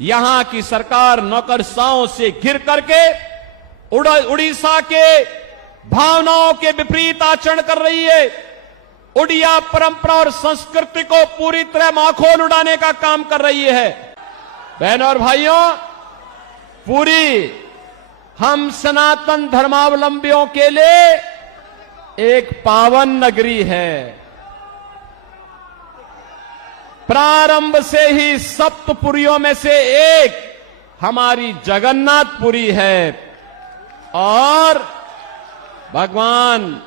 यहां की सरकार नौकरशाहों से घिर करके उड़ीसा के भावनाओं के विपरीत आचरण कर रही है। उड़िया परंपरा और संस्कृति को पूरी तरह माखोल उड़ाने का काम कर रही है। बहनों और भाइयों, पूरी हम सनातन धर्मावलंबियों के लिए एक पावन नगरी है। प्रारंभ से ही सप्तपुरियों में से एक हमारी जगन्नाथपुरी है और भगवान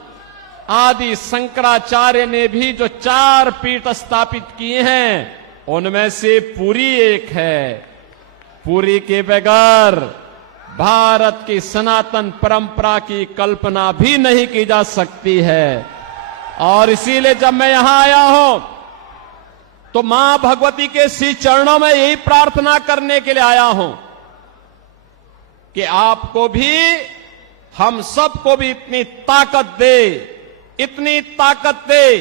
आदि शंकराचार्य ने भी जो 4 पीठ स्थापित किए हैं उनमें से पुरी एक है। पुरी के बगैर भारत की सनातन परंपरा की कल्पना भी नहीं की जा सकती है। और इसीलिए जब मैं यहां आया हूं तो मां भगवती के श्री चरणों में यही प्रार्थना करने के लिए आया हूं कि आपको भी, हम सबको भी इतनी ताकत दे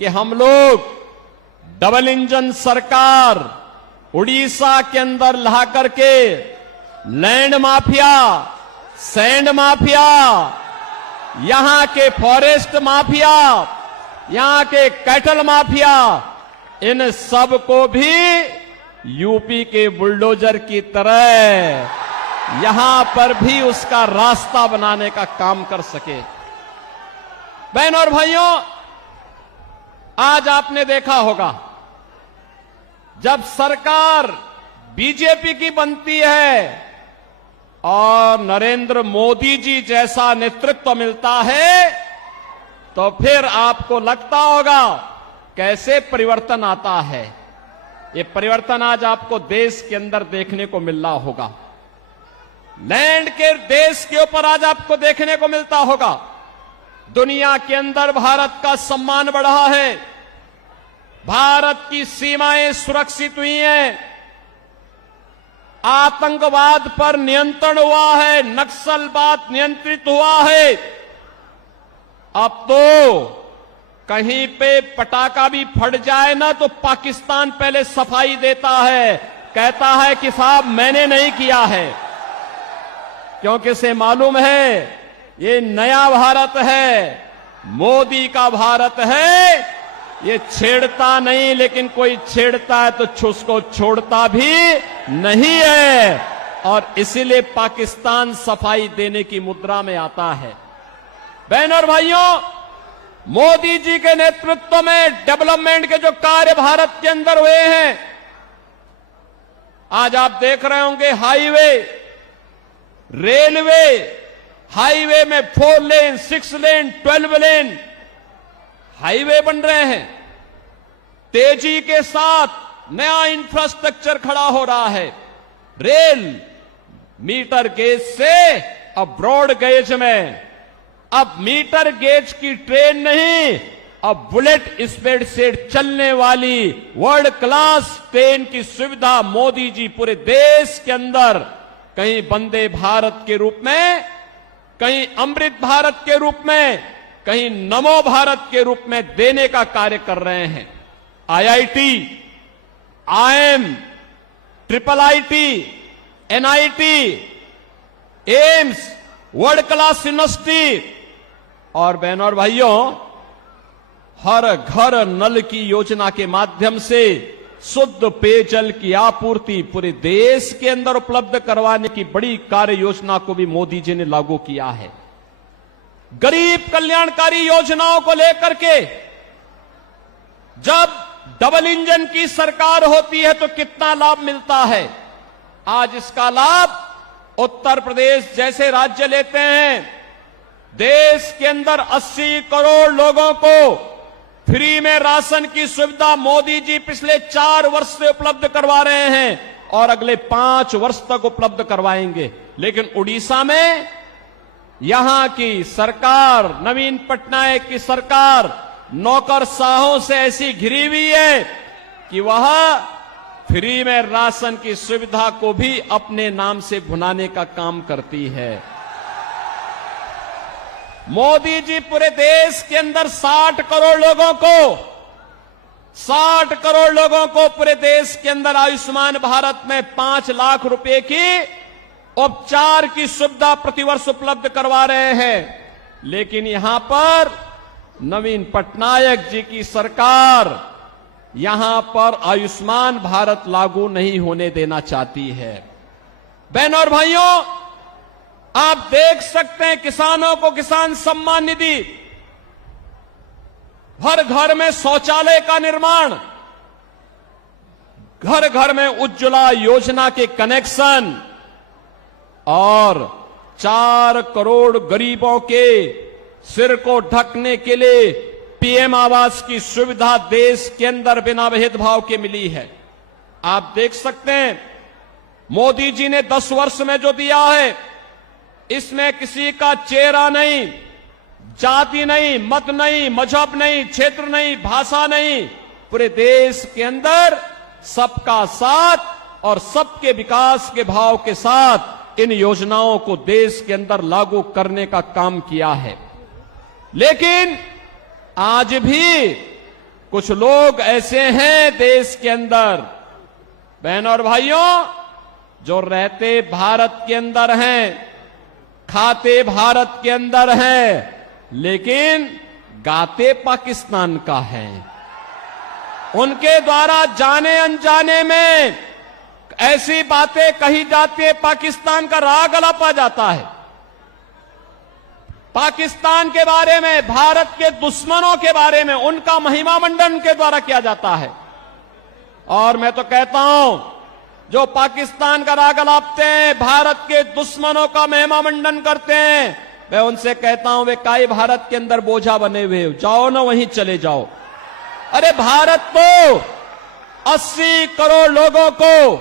कि हम लोग डबल इंजन सरकार उड़ीसा के अंदर ला करके लैंड माफिया, सैंड माफिया, यहां के फॉरेस्ट माफिया, यहां के कैटल माफिया, इन सब को भी यूपी के बुलडोजर की तरह यहां पर भी उसका रास्ता बनाने का काम कर सके। बहनों और भाइयों, आज आपने देखा होगा जब सरकार बीजेपी की बनती है और नरेंद्र मोदी जी जैसा नेतृत्व मिलता है तो फिर आपको लगता होगा कैसे परिवर्तन आता है। ये परिवर्तन आज आपको देश के अंदर देखने को मिल रहा होगा। लैंड के देश के ऊपर आज आपको देखने को मिलता होगा। दुनिया के अंदर भारत का सम्मान बढ़ा है, भारत की सीमाएं सुरक्षित हुई हैं, आतंकवाद पर नियंत्रण हुआ है, नक्सलवाद नियंत्रित हुआ है। अब तो कहीं पे पटाखा भी फट जाए ना तो पाकिस्तान पहले सफाई देता है, कहता है कि साहब मैंने नहीं किया है, क्योंकि इसे मालूम है ये नया भारत है, मोदी का भारत है। ये छेड़ता नहीं, लेकिन कोई छेड़ता है तो उसको छोड़ता भी नहीं है और इसीलिए पाकिस्तान सफाई देने की मुद्रा में आता है। बहनों और भाइयों, मोदी जी के नेतृत्व में डेवलपमेंट के जो कार्य भारत के अंदर हुए हैं, आज आप देख रहे होंगे हाईवे, रेलवे, हाईवे में 4 लेन, 6 लेन, 12 लेन हाईवे बन रहे हैं। तेजी के साथ नया इंफ्रास्ट्रक्चर खड़ा हो रहा है। रेल मीटर गेज से अब ब्रॉड गेज में, अब मीटर गेज की ट्रेन नहीं, अब बुलेट स्पीड से चलने वाली वर्ल्ड क्लास ट्रेन की सुविधा मोदी जी पूरे देश के अंदर, कहीं वंदे भारत के रूप में, कहीं अमृत भारत के रूप में, कहीं नमो भारत के रूप में देने का कार्य कर रहे हैं। IIT, IIM, triple IT, NIT, AIIMS, world class university और बहनों और भाइयों, हर घर नल की योजना के माध्यम से शुद्ध पेयजल की आपूर्ति पूरे देश के अंदर उपलब्ध करवाने की बड़ी कार्य योजना को भी मोदी जी ने लागू किया है। गरीब कल्याणकारी योजनाओं को लेकर के जब डबल इंजन की सरकार होती है तो कितना लाभ मिलता है। आज इसका लाभ उत्तर प्रदेश जैसे राज्य लेते हैं। देश के अंदर 80 करोड़ लोगों को फ्री में राशन की सुविधा मोदी जी पिछले 4 वर्ष से उपलब्ध करवा रहे हैं और अगले 5 वर्ष तक उपलब्ध करवाएंगे। लेकिन उड़ीसा में यहां की सरकार, नवीन पटनायक की सरकार, नौकरशाहों से ऐसी घिरी हुई है कि वह फ्री में राशन की सुविधा को भी अपने नाम से भुनाने का काम करती है। मोदी जी पूरे देश के अंदर 60 करोड़ लोगों को 60 करोड़ लोगों को पूरे देश के अंदर आयुष्मान भारत में 5 लाख रुपए की उपचार की सुविधा प्रतिवर्ष उपलब्ध करवा रहे हैं। लेकिन यहां पर नवीन पटनायक जी की सरकार यहां पर आयुष्मान भारत लागू नहीं होने देना चाहती है। बहनों और भाइयों, आप देख सकते हैं किसानों को किसान सम्मान निधि, हर घर में शौचालय का निर्माण, घर घर में उज्ज्वला योजना के कनेक्शन और 4 करोड़ गरीबों के सिर को ढकने के लिए पीएम आवास की सुविधा देश के अंदर बिना भेदभाव के मिली है। आप देख सकते हैं मोदी जी ने 10 वर्ष में जो दिया है, इसमें किसी का चेहरा नहीं, जाति नहीं, मत नहीं, मजहब नहीं, क्षेत्र नहीं, भाषा नहीं, पूरे देश के अंदर सबका साथ और सबके विकास के भाव के साथ इन योजनाओं को देश के अंदर लागू करने का काम किया है। लेकिन आज भी कुछ लोग ऐसे हैं देश के अंदर, बहनों और भाइयों, जो रहते भारत के अंदर हैं, खाते भारत के अंदर हैं, लेकिन गाते पाकिस्तान का है। उनके द्वारा जाने अनजाने में ऐसी बातें कही जाती है, पाकिस्तान का राग अलापा जाता है। पाकिस्तान के बारे में, भारत के दुश्मनों के बारे में उनका महिमा मंडन के द्वारा किया जाता है। और मैं तो कहता हूं, जो पाकिस्तान का राग अलापते हैं, भारत के दुश्मनों का महिमा मंडन करते हैं, मैं उनसे कहता हूं वे काई भारत के अंदर बोझा बने हुए हो, जाओ ना वहीं चले जाओ। अरे भारत तो 80 करोड़ लोगों को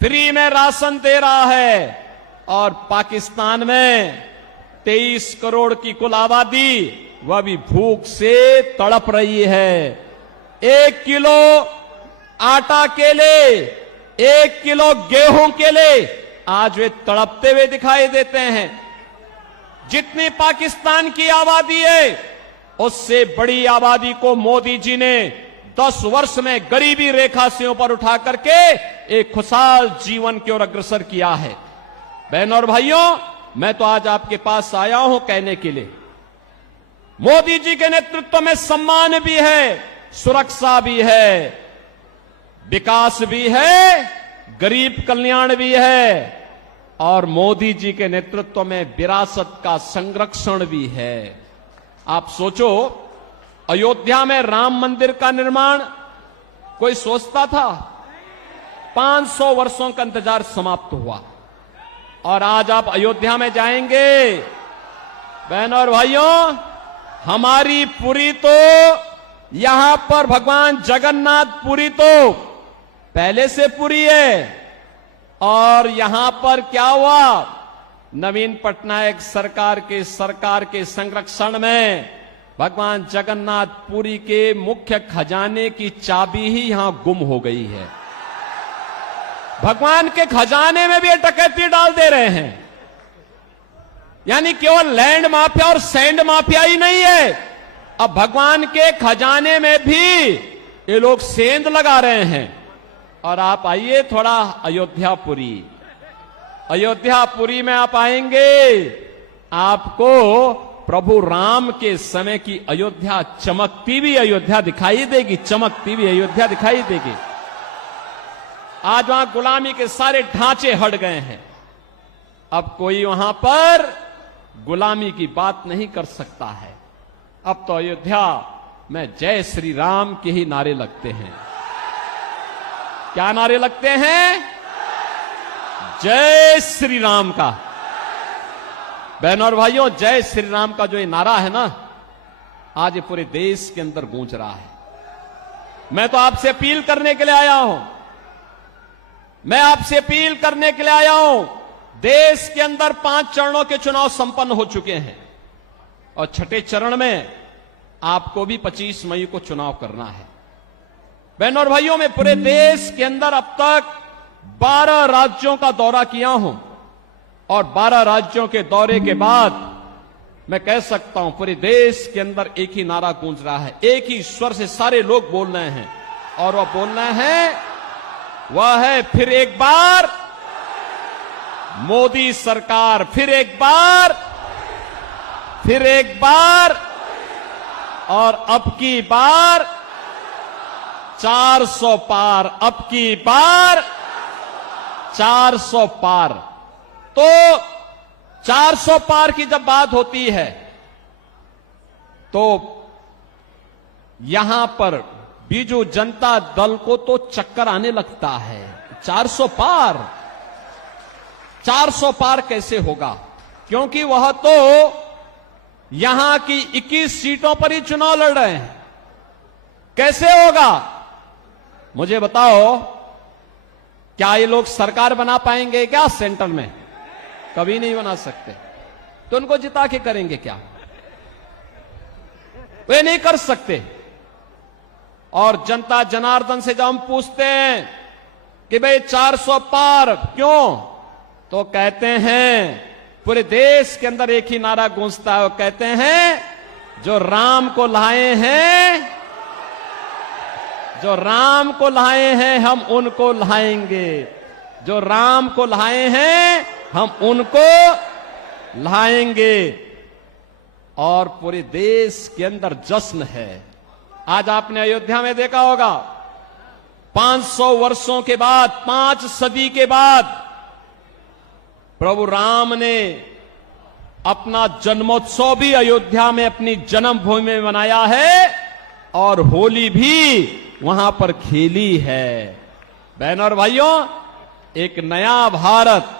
फ्री में राशन दे रहा है और पाकिस्तान में 23 करोड़ की कुल आबादी वह भी भूख से तड़प रही है। 1 किलो आटा के लिए, 1 किलो गेहूं के लिए आज वे तड़पते हुए दिखाई देते हैं। जितनी पाकिस्तान की आबादी है, उससे बड़ी आबादी को मोदी जी ने 10 वर्ष में गरीबी रेखा से ऊपर उठा करके एक खुशहाल जीवन की ओर अग्रसर किया है। बहनों और भाइयों, मैं तो आज आपके पास आया हूं कहने के लिए, मोदी जी के नेतृत्व में सम्मान भी है, सुरक्षा भी है, विकास भी है, गरीब कल्याण भी है और मोदी जी के नेतृत्व में विरासत का संरक्षण भी है। आप सोचो, अयोध्या में राम मंदिर का निर्माण कोई सोचता था? 500 वर्षों का इंतजार समाप्त हुआ और आज आप अयोध्या में जाएंगे, बहनों और भाइयों, हमारी पुरी तो यहां पर भगवान जगन्नाथ पुरी तो पहले से पुरी है। और यहां पर क्या हुआ, नवीन पटनायक सरकार के संरक्षण में भगवान जगन्नाथ पुरी के मुख्य खजाने की चाबी ही यहां गुम हो गई है। भगवान के खजाने में भी डकैती डाल दे रहे हैं। यानी केवल लैंड माफिया और सैंड माफिया ही नहीं है, अब भगवान के खजाने में भी ये लोग सेंध लगा रहे हैं। और आप आइए थोड़ा अयोध्यापुरी में आप आएंगे, आपको प्रभु राम के समय की अयोध्या, चमकती हुई अयोध्या दिखाई देगी, चमकती हुई अयोध्या दिखाई देगी। आज वहां गुलामी के सारे ढांचे हट गए हैं, अब कोई वहां पर गुलामी की बात नहीं कर सकता है। अब तो अयोध्या में जय श्री राम के ही नारे लगते हैं। क्या नारे लगते हैं? जय श्री राम का। बहनों और भाइयों, जय श्री राम का जो ये नारा है ना, आज ये पूरे देश के अंदर गूंज रहा है। मैं तो आपसे अपील करने के लिए आया हूं, देश के अंदर 5 चरणों के चुनाव संपन्न हो चुके हैं और छठे चरण में आपको भी 25 मई को चुनाव करना है। बहनों और भाइयों, मैं पूरे देश के अंदर अब तक 12 राज्यों का दौरा किया हूं और 12 राज्यों के दौरे के बाद मैं कह सकता हूं पूरे देश के अंदर एक ही नारा गूंज रहा है, एक ही स्वर से सारे लोग बोल रहे हैं, और वह बोलना है, वह है फिर एक बार मोदी सरकार, फिर एक बार, फिर एक बार, और अब की बार 400 पार, अब की बार 400 पार। तो 400 पार की जब बात होती है तो यहां पर बीजू जनता दल को तो चक्कर आने लगता है। 400 पार, 400 पार कैसे होगा? क्योंकि वह तो यहां की 21 सीटों पर ही चुनाव लड़ रहे हैं। कैसे होगा मुझे बताओ? क्या ये लोग सरकार बना पाएंगे क्या सेंटर में? कभी नहीं बना सकते। तो उनको जिता के करेंगे क्या? वे नहीं कर सकते। और जनता जनार्दन से जब हम पूछते हैं कि भाई 400 पार क्यों, तो कहते हैं, पूरे देश के अंदर एक ही नारा गूंजता है, वो कहते हैं, जो राम को लाए हैं, जो राम को लाए हैं हम उनको लाएंगे, जो राम को लाए हैं हम उनको लाएंगे। और पूरे देश के अंदर जश्न है। आज आपने अयोध्या में देखा होगा, 500 वर्षों के बाद, 5 सदी के बाद प्रभु राम ने अपना जन्मोत्सव भी अयोध्या में अपनी जन्मभूमि में मनाया है, और होली भी वहां पर खेली है। बहनों और भाइयों, एक नया भारत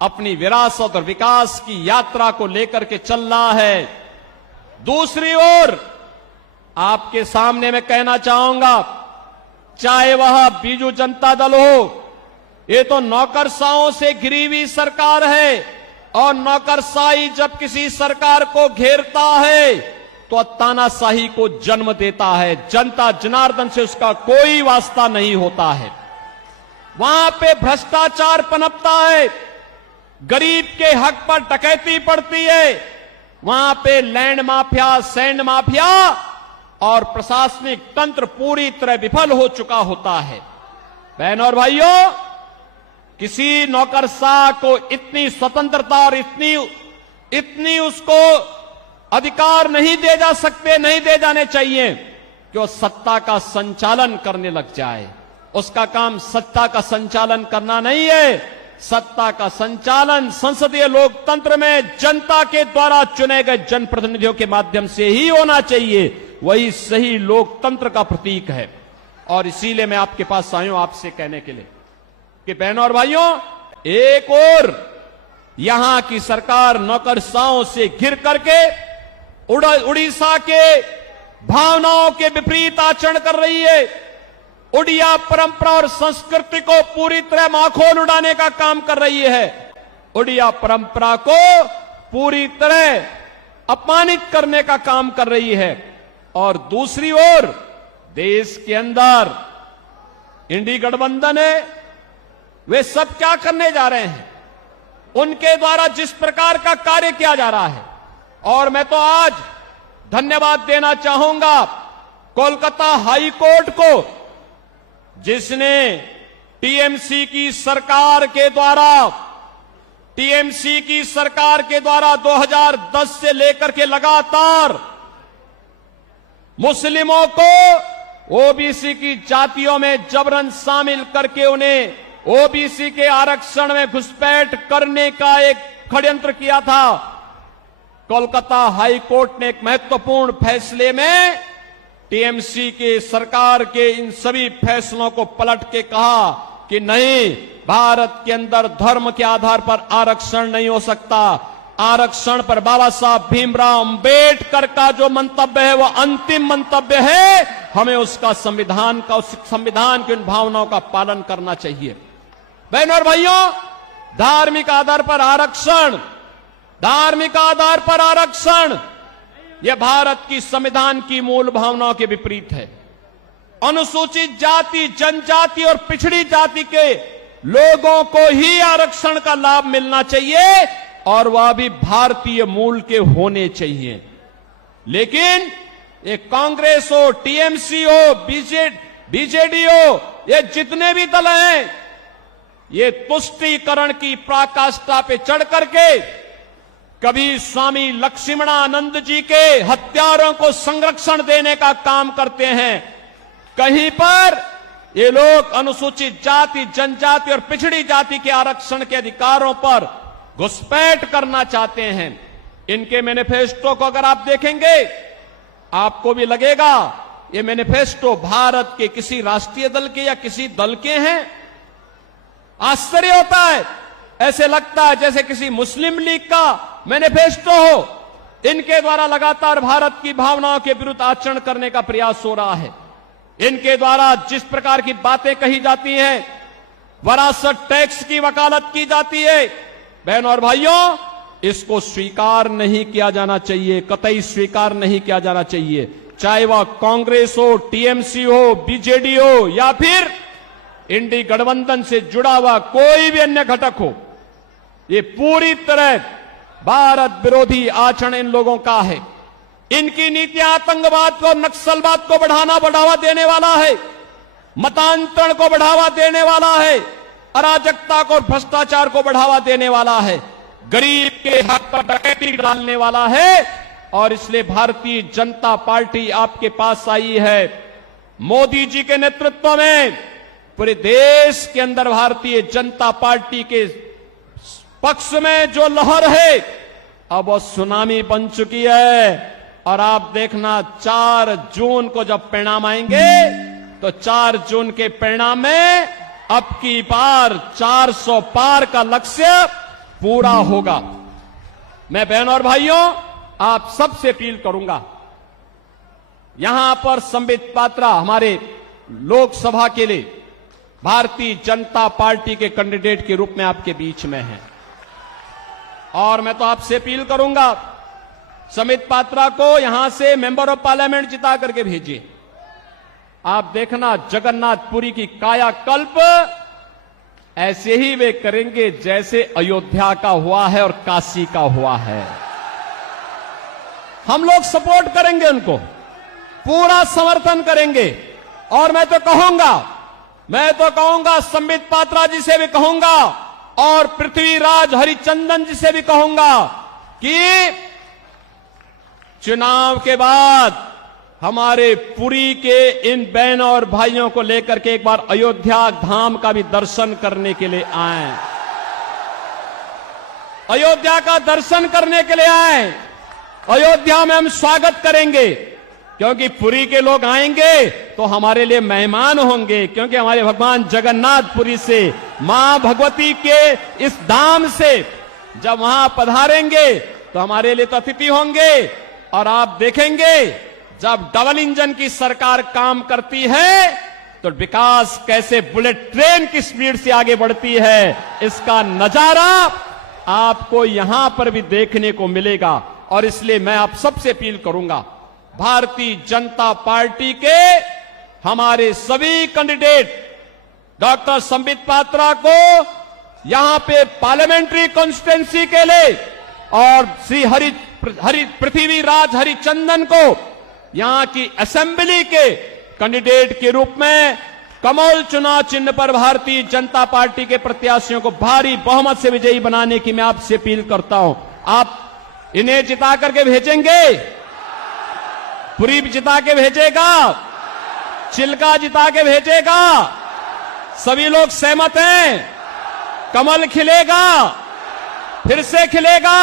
अपनी विरासत और विकास की यात्रा को लेकर के चल रहा है। दूसरी ओर आपके सामने मैं कहना चाहूंगा, चाहे वह बीजू जनता दल हो, ये तो नौकरशाहों से घिरी हुई सरकार है, और नौकरशाही जब किसी सरकार को घेरता है तो तानाशाही को जन्म देता है। जनता जनार्दन से उसका कोई वास्ता नहीं होता है। वहां पे भ्रष्टाचार पनपता है, गरीब के हक पर डकैती पड़ती है, वहां पे लैंड माफिया, सैंड माफिया और प्रशासनिक तंत्र पूरी तरह विफल हो चुका होता है। बहनों और भाइयों, किसी नौकरशाह को इतनी स्वतंत्रता और इतनी उसको अधिकार नहीं दे जा सकते, नहीं दे जाने चाहिए कि वो सत्ता का संचालन करने लग जाए। उसका काम सत्ता का संचालन करना नहीं है। सत्ता का संचालन संसदीय लोकतंत्र में जनता के द्वारा चुने गए जनप्रतिनिधियों के माध्यम से ही होना चाहिए। वही सही लोकतंत्र का प्रतीक है। और इसीलिए मैं आपके पास आया हूं आपसे कहने के लिए कि बहनों और भाइयों, एक और यहां की सरकार नौकरशाहों से घिर करके उड़ीसा के भावनाओं के विपरीत आचरण कर रही है। उड़िया परंपरा और संस्कृति को पूरी तरह माखोल उड़ाने का काम कर रही है। उड़िया परंपरा को पूरी तरह अपमानित करने का काम कर रही है। और दूसरी ओर देश के अंदर इंडी गठबंधन है, वे सब क्या करने जा रहे हैं? उनके द्वारा जिस प्रकार का कार्य किया जा रहा है, और मैं तो आज धन्यवाद देना चाहूंगा कोलकाता हाई कोर्ट को, जिसने टीएमसी की सरकार के द्वारा 2010 से लेकर के लगातार मुस्लिमों को ओबीसी की जातियों में जबरन शामिल करके उन्हें ओबीसी के आरक्षण में घुसपैठ करने का एक षड्यंत्र किया था। कोलकाता हाई कोर्ट ने एक महत्वपूर्ण फैसले में टीएमसी के सरकार के इन सभी फैसलों को पलट के कहा कि नहीं, भारत के अंदर धर्म के आधार पर आरक्षण नहीं हो सकता। आरक्षण पर बाबा साहब भीमराव अंबेडकर का जो मंतव्य है वह अंतिम मंतव्य है। हमें उसका संविधान की उन भावनाओं का पालन करना चाहिए। बहनों और भाइयों, धार्मिक आधार पर आरक्षण यह भारत की संविधान की मूल भावनाओं के विपरीत है। अनुसूचित जाति, जनजाति और पिछड़ी जाति के लोगों को ही आरक्षण का लाभ मिलना चाहिए। और वह भी भारतीय मूल के होने चाहिए। लेकिन ये कांग्रेस हो, टीएमसी हो, बीजेडी हो, ये जितने भी दल हैं, ये तुष्टीकरण की पराकाष्ठा पे चढ़ करके कभी स्वामी लक्ष्मणानंद जी के हत्यारों को संरक्षण देने का काम करते हैं, कहीं पर ये लोग अनुसूचित जाति, जनजाति और पिछड़ी जाति के आरक्षण के अधिकारों पर घुसपैठ करना चाहते हैं। इनके मैनिफेस्टो को अगर आप देखेंगे, आपको भी लगेगा ये मैनिफेस्टो भारत के किसी राष्ट्रीय दल के या किसी दल के हैं। आश्चर्य होता है, ऐसे लगता है जैसे किसी मुस्लिम लीग का मैनिफेस्टो हो। इनके द्वारा लगातार भारत की भावनाओं के विरुद्ध आचरण करने का प्रयास हो रहा है। इनके द्वारा जिस प्रकार की बातें कही जाती हैं, वरासत टैक्स की वकालत की जाती है, बहनों और भाइयों, इसको स्वीकार नहीं किया जाना चाहिए, कतई स्वीकार नहीं किया जाना चाहिए। चाहे वह कांग्रेस हो, टीएमसी हो, बीजेडी हो या फिर इंडी गठबंधन से जुड़ा हुआ कोई भी अन्य घटक हो, ये पूरी तरह भारत विरोधी आचरण इन लोगों का है। इनकी नीतियां आतंकवाद को, नक्सलवाद को बढ़ावा देने वाला है, मतांतरण को बढ़ावा देने वाला है, अराजकता को, भ्रष्टाचार को बढ़ावा देने वाला है, गरीब के हक पर डकैती डालने वाला है। और इसलिए भारतीय जनता पार्टी आपके पास आई है। मोदी जी के नेतृत्व में पूरे देश के अंदर भारतीय जनता पार्टी के पक्ष में जो लहर है, अब वो सुनामी बन चुकी है। और आप देखना 4 जून को जब परिणाम आएंगे, तो 4 जून के परिणाम में अब की बार 400 पार का लक्ष्य पूरा होगा। मैं बहनों और भाइयों, आप सबसे अपील करूंगा, यहां पर संबित पात्रा हमारे लोकसभा के लिए भारतीय जनता पार्टी के कैंडिडेट के रूप में आपके बीच में हैं, और मैं तो आपसे अपील करूंगा, संबित पात्रा को यहां से मेंबर ऑफ पार्लियामेंट जिता करके भेजिए। आप देखना जगन्नाथपुरी की कायाकल्प ऐसे ही वे करेंगे जैसे अयोध्या का हुआ है और काशी का हुआ है। हम लोग सपोर्ट करेंगे, उनको पूरा समर्थन करेंगे। और मैं तो कहूंगा संबित पात्रा जी से भी कहूंगा और पृथ्वीराज हरिचंदन जी से भी कहूंगा कि चुनाव के बाद हमारे पुरी के इन बहनों और भाइयों को लेकर के एक बार अयोध्या धाम का भी दर्शन करने के लिए आए, अयोध्या का दर्शन करने के लिए आए। अयोध्या में हम स्वागत करेंगे, क्योंकि पुरी के लोग आएंगे तो हमारे लिए मेहमान होंगे, क्योंकि हमारे भगवान जगन्नाथपुरी से, मां भगवती के इस धाम से जब वहां पधारेंगे तो हमारे लिए तो अतिथि होंगे। और आप देखेंगे जब डबल इंजन की सरकार काम करती है तो विकास कैसे बुलेट ट्रेन की स्पीड से आगे बढ़ती है, इसका नजारा आपको यहां पर भी देखने को मिलेगा। और इसलिए मैं आप सबसे अपील करूंगा, भारतीय जनता पार्टी के हमारे सभी कैंडिडेट डॉक्टर संबित पात्रा को यहां पे पार्लियामेंट्री कॉन्स्टिट्यूंसी के लिए और श्री पृथ्वीराज हरिचंदन को यहां की असेंबली के कैंडिडेट के रूप में कमल चुनाव चिन्ह पर भारतीय जनता पार्टी के प्रत्याशियों को भारी बहुमत से विजयी बनाने की मैं आपसे अपील करता हूं। आप इन्हें जिता करके भेजेंगे, पुरी जिता के भेजेगा, चिल्का जिता के भेजेगा, सभी लोग सहमत हैं, कमल खिलेगा, फिर से खिलेगा।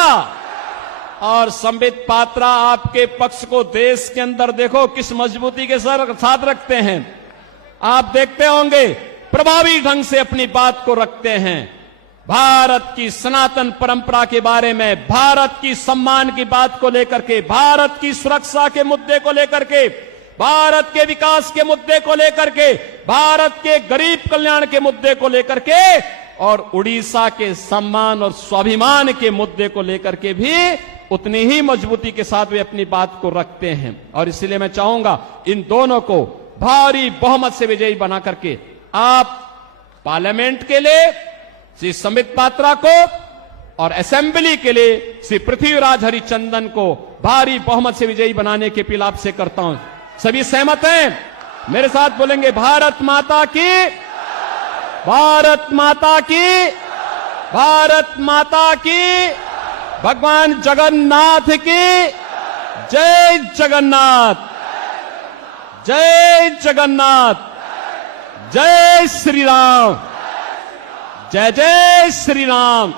और संबित पात्रा आपके पक्ष को देश के अंदर देखो किस मजबूती के साथ रखते हैं। आप देखते होंगे प्रभावी ढंग से अपनी बात को रखते हैं। भारत की सनातन परंपरा के बारे में, भारत की सम्मान की बात को लेकर के, भारत की सुरक्षा के मुद्दे को लेकर के, भारत के विकास के मुद्दे को लेकर के, भारत के गरीब कल्याण के मुद्दे को लेकर के और उड़ीसा के सम्मान और स्वाभिमान के मुद्दे को लेकर के भी उतनी ही मजबूती के साथ वे अपनी बात को रखते हैं। और इसलिए मैं चाहूंगा इन दोनों को भारी बहुमत से विजयी बना करके आप पार्लियामेंट के लिए श्री संबित पात्रा को और असेंबली के लिए श्री पृथ्वीराज हरिचंदन को भारी बहुमत से विजयी बनाने की अपील आपसे करता हूं। सभी सहमत हैं? मेरे साथ बोलेंगे भारत माता की, भारत माता की, भारत माता की, भगवान जगन्नाथ की जय जगन्नाथ, जय जगन्नाथ, जय श्री राम, जय जय श्री राम।